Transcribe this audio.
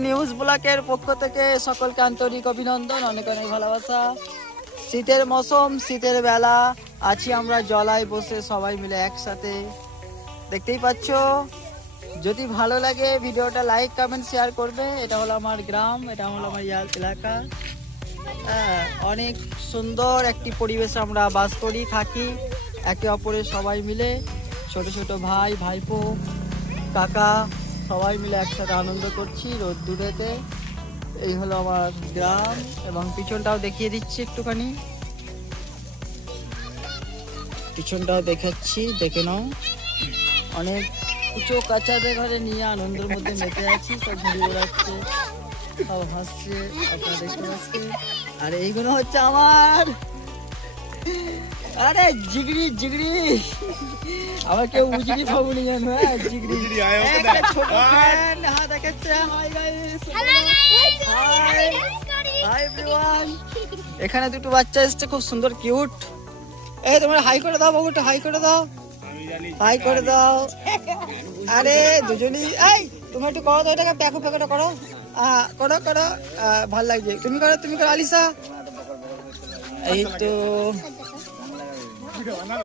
News ব্লকের পক্ষ থেকে সকলকে আন্তরিক অভিনন্দন, অনেক অনেক ভালোবাসা। শীতের মৌসুম, শীতের বেলা আছি আমরা জলায় বসে সবাই মিলে একসাথে, দেখতেই পাচ্ছ। যদি ভালো লাগে ভিডিওটা লাইক কমেন্ট শেয়ার করবে। এটা হলো আমার গ্রাম, এটা হলো আমার এলাকা। অনেক সুন্দর একটি পরিবেশে আমরা বাস করি, থাকি একে অপরের সবাই মিলে, ছোট ছোট ভাই ভাইপো কাকা সবাই মিলে একসাথে আনন্দ করছি রোদ্দুরেতে। এই হলো আমার গ্রাম এবং পিছনটাও দেখিয়ে দিচ্ছি একটুখানি, পিছনটাও দেখাচ্ছি, দেখে নাও। অনেক উঁচু কাচাদের ঘরে নিয়ে আনন্দের মধ্যে মেতে আছি, সব ঘুরে বেড়াচ্ছে, সব হাসছে, আপনারা দেখতে পাচ্ছেন। আর এইগুলো হচ্ছে আমার আরে জিগড়ি জিগড়ি, আমার কেউ উজড়ি ফাবুলি জানো, জিগড়ি একটা ছোট ফ্যান। হ্যাঁ দেখাচ্ছে, হাই গাইস, হাই এভরিওয়ান। এখানে দুটো বাচ্চা এসেছে, খুব সুন্দর কিউট। এই তোমরা হাই করে দাও বাবু, হাই করে দাও, হাই করে দাও। আরে দুজনই, এই তুমি একটু করো তো, এটাকে প্যাকো প্যাকোটা করো, করো করো, ভাল লাগছে। তুমি করো, তুমি করো আলিসা। এই তো